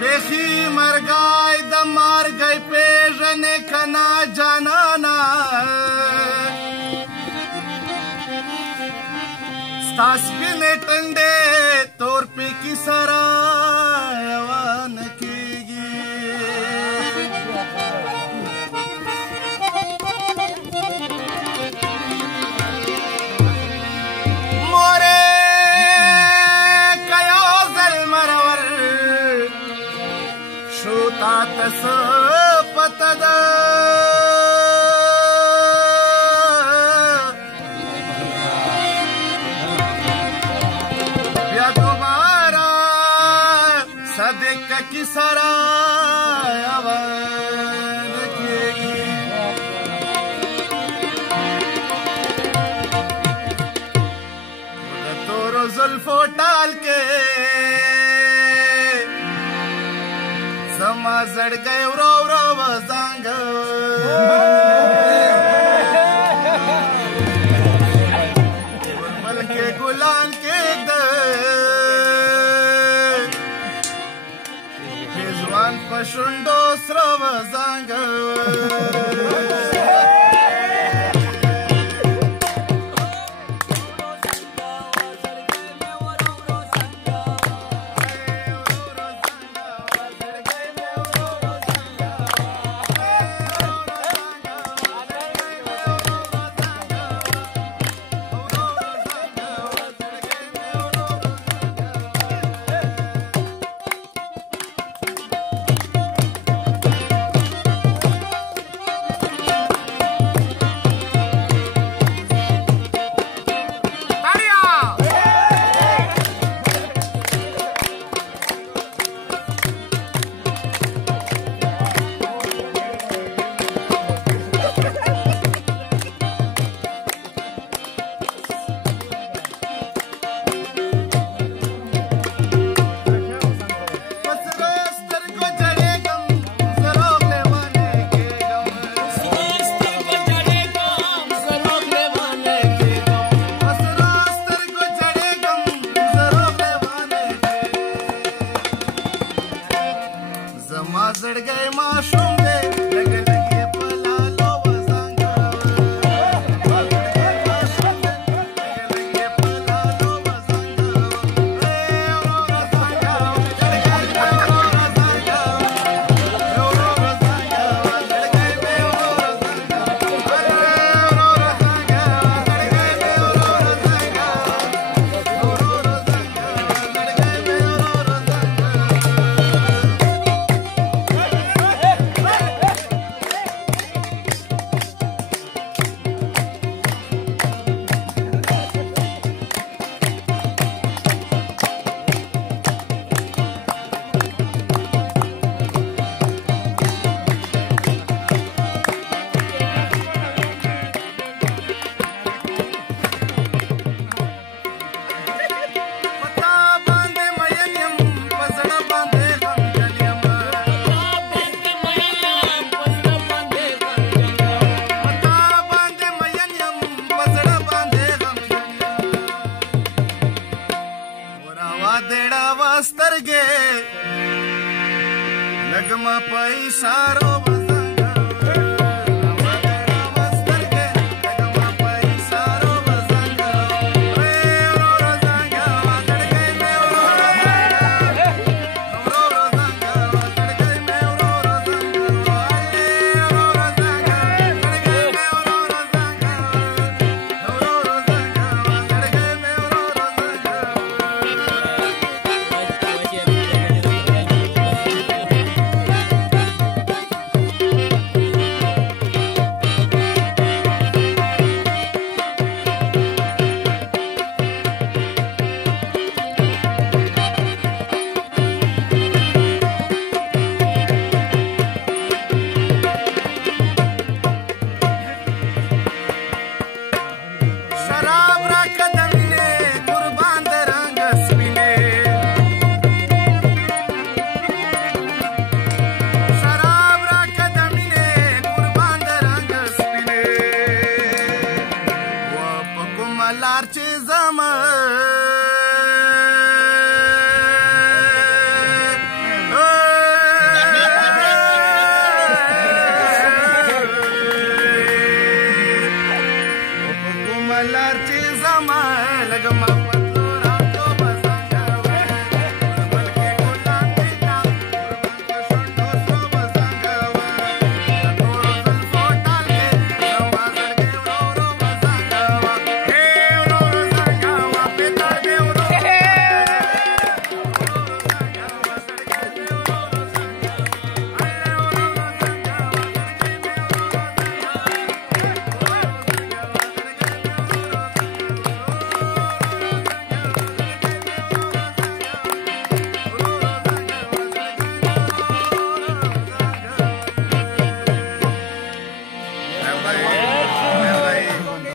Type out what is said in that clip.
बेखी मरगाय the मार गए पेजने कना जानाना स्तास्पिने टंडे तोर पे की सरायवान कीगी मोरे कयो जल मरवर तस पतद या दोबारा सदिक की सरायवान कीगी तोरो जुल्फो टाल के समा जड़ गए रो रो बजांग मल के गुलान के बेजवान पशुंडो स्रो बजांग जड़ गए माशूम दे लग लगे पला लो बजांगा लगे पला लो बजांगा स्तरगे लगमा पैसारो बजांगा शराब रा कदमिने कुर्बान द रंग स्पिने शराब रा कदमिने कुर्बान द रंग स्पिने वप कुमलारचे जमा Larche zama lagma